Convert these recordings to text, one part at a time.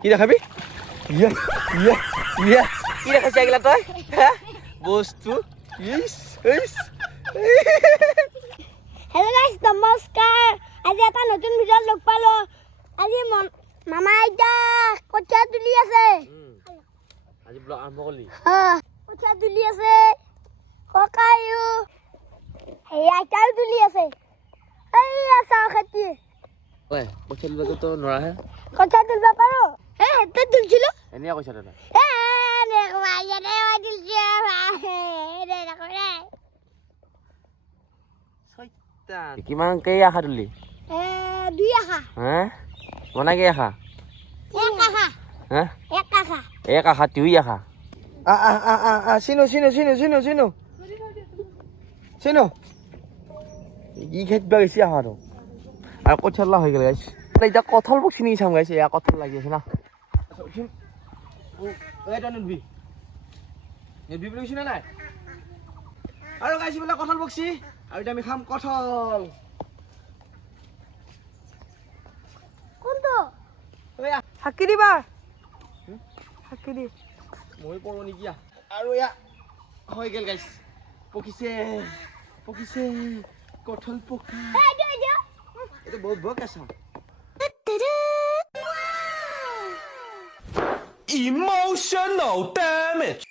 কি দেখাবি ইয়ে ইয়ে ইয়ে কি দেখাইছে এগুলা তই হা বস্তু ইস ইস হেল্ল' গাইছ নমস্কাৰ আজি এটা নতুন ভিডিঅ' লগ পালো আজি মামা আইতা কঠীয়া তুলি আছে আজি ব্লগ আৰম্ভ কৰিলি কঠীয়া তুলি আছে ককাইও সেই আইতাও তুলি আছে এই চাহ খেতি ঐ কঠীয়া তুলিব তো নৰাহে কঠীয়া তুলিব পাৰো এই হেতে তুলিছিলো এনেই কৈছা দাদা কিমান কেই আশা তুলি দুই আশা হা মনা কেই আশা এক আশা হা এক আশা এক আশা দুই আশা চিনো চিনো চিনো চিনো চিনো চিনো ই খেতবা গৈছে আশাটো আৰু কঠীয়া হৈ গ'ল গাইছ এতিয়া কঁঠাল বোক চিনি চাম গাইছে এয়া কঁঠাল লাগি আছে না নাই আৰু গাইছে বোলে কঁঠাল বকছি আৰু এতিয়া আমি খাম কঁঠাল কোনটো হাকি দিবা হাকি দি মই পৰো নেকি আৰু এয়া হৈ গ'ল গাইছ পকিছে পকিছে কঁঠাল পকি এইটো বহুত বৰ কেঁচা Emotional damage.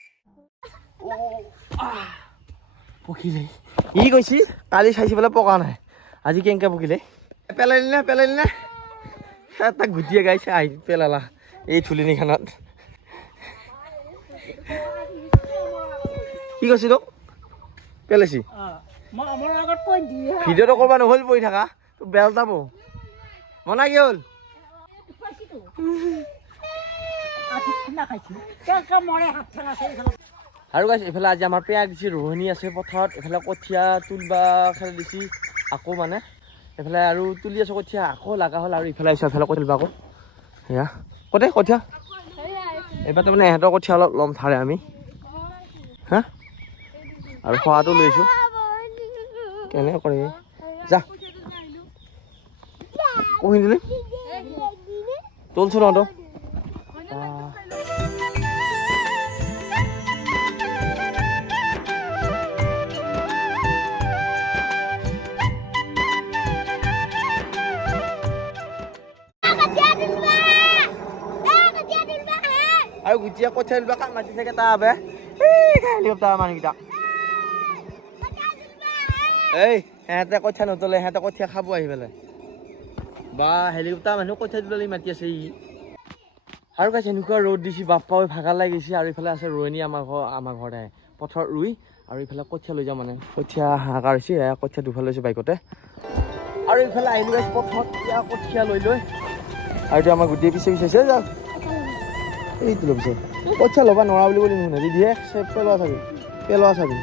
পকিলে ই কৈছি কালি চাইছি বোলে পকা নাই আজি কেনেকৈ পকিলে পেলাইলি না তাক গুটিয়ে গাইছে আহি পেলালা এই থুলিনিখনত কি কৈছি তোক পেলাইছি ভিডিঅ'টো কৰবা নহ'ল পৰি থাকা তোক বেলটাব মনা কি হ'ল আৰু গাইছ এইফালে আজি আমাৰ পেয়া দিছে ৰোহনী আছে পথাৰত এইফালে কঠীয়া তুলবা খেলা দিছে আকৌ মানে এইফালে আৰু তুলি আছো কঠীয়া আকৌ লগা হ'ল আৰু ইফালে আহিছোঁ এইফালে তুলিবা আকৌ সেয়া কতে কঠীয়া এইবাৰ তাৰমানে ইহঁতৰ কঠীয়া অলপ ল'ম ধাৰে আমি হা আৰু খোৱাটো লৈছোঁ কেনে কৰে যা পঢ়ি দিলে তোলছোঁ ন আৰু গুটিয়া কঠীয়া দিবা কাম মাতি থাকে তাৰ বাবে হেলিকপ্টাৰ মানুহকেইটা এই সিহঁতে কঠীয়া নতলে সিহঁতে কঠীয়া খাব আহি পেলাই বা হেলিকপ্টাৰ মানুহ কঠীয়া দিবলৈ মাতি আছে ই আৰু কাছে এনেকুৱা ৰ'দ দিছে বাপ্পা ভাগা লাগিছে আৰু ইফালে আছে ৰোৱনী আমাৰ ঘৰত আহে পথাৰত ৰুই আৰু ইফালে কঠীয়া লৈ যাওঁ মানে কঠীয়া হাহাকাৰ হৈছে কঠীয়া দুফাল লৈছোঁ বাইকতে আৰু ইফালে আহিলোঁ গাইছ পথাৰত কঠীয়া লৈ আৰু এতিয়া আমাৰ গোটেই পিছে পিছে যাওক এইটো ল'বিছে কঠীয়া ল'বা নোৱাৰা বুলি ক'লি নুশুনে দিদিহে পেলোৱা চাবি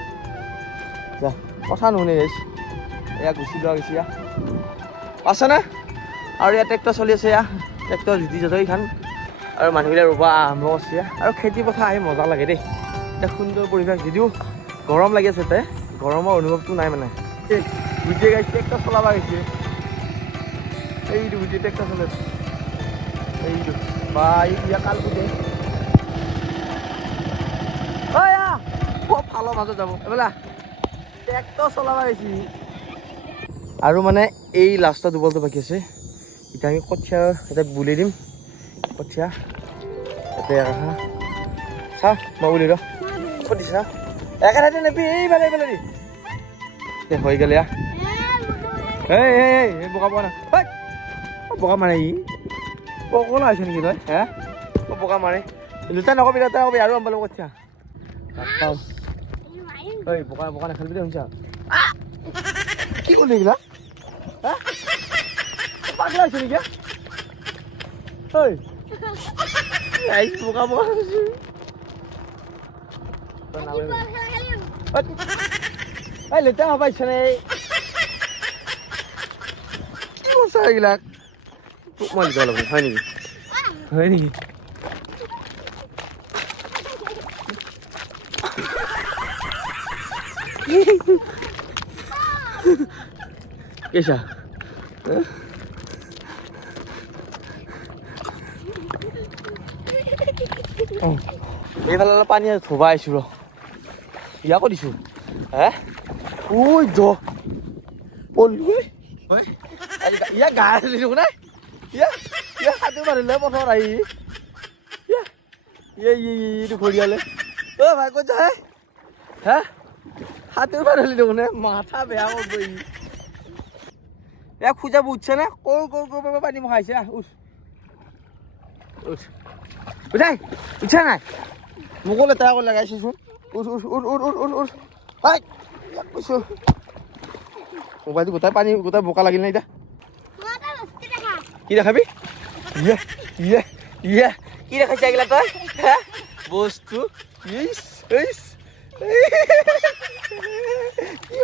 যা কথা নুশুনে গাইছ এয়া গুচি লোৱা গৈছে আছেনে আৰু ইয়াত ট্ৰেক্টৰ চলি আছে ট্ৰেক্টৰ জুতি যাতে এইখন আৰু মানুহবিলাক ৰুব আৰম্ভ কৰিছে আৰু খেতি পথাৰ আহি মজা লাগে দেই এতিয়া সুন্দৰ পৰিৱেশ যদিও গৰম লাগি আছে তাতে গৰমৰ অনুভৱটো নাই মানে গোটেই গাড়ী ট্ৰেক্টৰ চলাব গৈছে এইটো গোটেই ট্ৰেক্টৰ চলে এইটো বা ইয়াৰ কাল গোটেই ফালৰ মাজত যাব এইবেলা ট্ৰেক্টৰ চলাব গৈছে আৰু মানে এই লাষ্টৰ দুবলটো বাকী আছে এতিয়া আমি কঠীয়া এটা বুলি দিম কঠীয়া তাতে চা মই বুলি ৰ দিছা একেঠাইতে নেপি এইফালে দি হৈ গ'লে এই বোকা পোৱা নাই বোকা মাৰে ই পকলা হৈছে নেকি তই হে বোকা মাৰে দুটা নকবি আৰু আম্বালো কঠীয়া ঐ বোকা বোকা নাখালিবি দে শুনিছা কি কৰিলি এইগিলা পাগলা হৈছে নেকি ঐ বোকা বোকা লেতেৰা হ'ব আহিছে নে কি বস্তু এইবিলাক তোক মই লিখা ল'ব হয় নেকি কেছা এইফালে অলপ পানী ধুবা আহিছোঁ ৰ ইয়াকো দিছোঁ হে ঐ দ পল্লু ইয়াক গা দিছোঁ নাই ইয়াক সাঁতুৰ মাৰিলে পথাৰত আহি এইটো ঘৰিয়ালে অ ভাই ক'ত যা হে সাঁতুৰ মাৰিলি দেখোন মাথা বেয়া কৰিব ইয়াক খোজাব উঠছে নে কৰ পানী মই খাইছে উঠ উঠ উঠাই উঠা নাই মোকো লেতেৰা কৰি লগাইছোচোন উঠ উঠ উঠ উঠ উঠ উঠ উঠ হাই ইয়াক কৈছোঁ মোবাইলটো গোটাই বোকা লাগিল নাই এতিয়া কি দেখাবি কি দেখাইছে এইগিলা তই বস্তু কি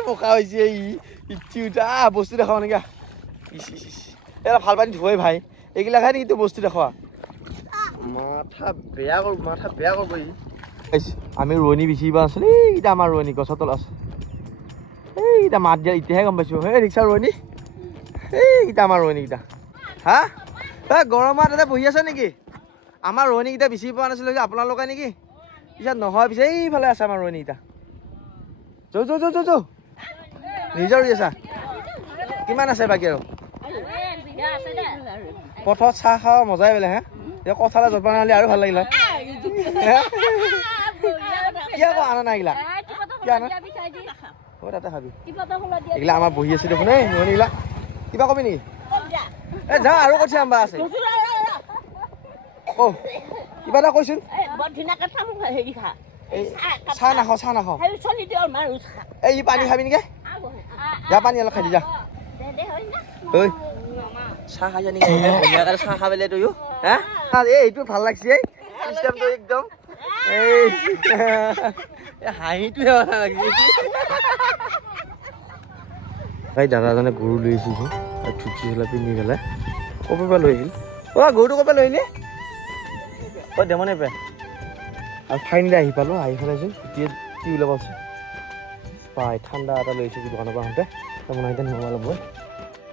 বোকা হৈছে ইচ্ছি উঠা বস্তু দেখাও নেকি এটা ভাল পানী ধুৱাই ভাই এইগিলা খাই নেকি বস্তু দেখুৱা মাথা বেয়া কৰিব আমি ৰোৱনী বিচিব আছিলোঁ এইকেইটা আমাৰ ৰোৱনী গছৰ তলত আছে এইকেইটা মাত দিয়া এতিয়াহে গম পাইছোঁ এই ৰিক্সা ৰোৱনী এইকেইটা আমাৰ ৰোৱনীকেইটা হা এই গৰমত তাতে বহি আছে নেকি আমাৰ ৰোৱনীকেইটা বিচি পোৱা নাছিলোঁ আপোনালোকে নেকি পিছত নহয় পিছে এইফালে আছে আমাৰ ৰোৱনীকেইটা যৌ নিজৰ ৰুই আছা কিমান আছে বাকী আৰু পথত চাহ খাওঁ মজাই বেলেগ হে এতিয়া কঁঠালে জলপান হ'লে আৰু ভাল লাগিল হয় কি আকৌ আনা নাই এইগিলা কি আনা তাতে খাবি এইগিলা আমাৰ বহি আছে দেখোন এই ৰোৱনীগিলা কিবা কবি নেকি এই যা আৰু কঠিয়া আম্বা আছে অ' কিবা এটা কৈছোন চাহ নাখাওঁ এই পানী খাবি নেকি যা পানী অলপ খাই দি যা ঐ চাহ খাই যা নেকি চাহ খাবলৈ তয়ো হা এইটো ভাল লাগছে চিষ্টেমটো একদম এই হাঁহিটোহে ভাল লাগিছে এই দাদাজনে গৰু লৈ আহিছোঁ ধুতি চোলা পিন্ধি পেলাই ক'ৰ পৰা লৈ আহিল অ' গৰুটো ক'ৰ পৰা লৈ আহিলি অ' দেমনে পায় আৰু ফাইনেলি আহি পালোঁ আহি পেলাইছোঁ এতিয়া কি ওলাব আছে পাই ঠাণ্ডা এটা লৈ আহিছোঁ দোকানৰ পৰা আহোঁতে মনে এতিয়া নোহোৱা ল'ব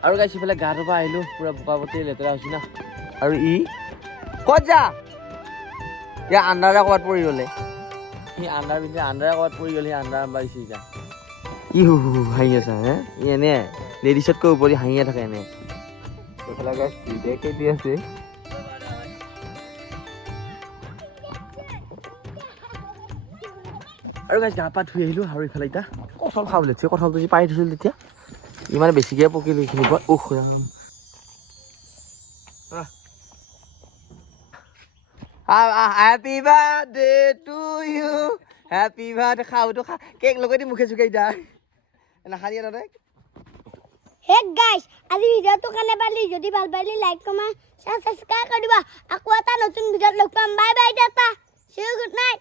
আৰু গাইছ ইফালে গাটোৰ পৰা আহিলোঁ পূৰা বোকা বতি লেতেৰা হৈছোঁ না আৰু ক'ত যা ইয়াৰ আণ্ডাৰে ক'ৰবাত পৰি গ'লে সি আণ্ডাৰ পিন্ধি আণ্ডাৰে ক'ৰবাত পৰি গ'লে সি আণ্ডাৰ বাঢ়িছে যা ই হাঁহি আছা হে ই এনে লেডিছতকৈ ওপৰি হাঁহিয়ে থাকে এনে এইফালে গাইছ কেইটি আছে আৰু গাইছ গা পা ধুই আহিলোঁ আৰু ইফালে এতিয়া কঁঠাল খাব লাগিছে কঁঠালটো যে পাৰি থৈছিলোঁ তেতিয়া ইমান বেছিকৈ পকিলোঁ এইখিনি পৰা happy birthday to you happy birthday খাওঁতো খা কেক লগাই দি মুখে চুখে এতিয়া নাখালি তাতে হে গাইছ আজি ভিডিঅ'টো কেনে পালি যদি ভাল পালি লাইক কমেণ্ট শ্বেয়াৰ ছাবস্ক্ৰাইব কৰি দিবা আকৌ এটা নতুন ভিডিঅ'ত লগ পাম বাই বাই টাটা সি ইউ গুড নাইট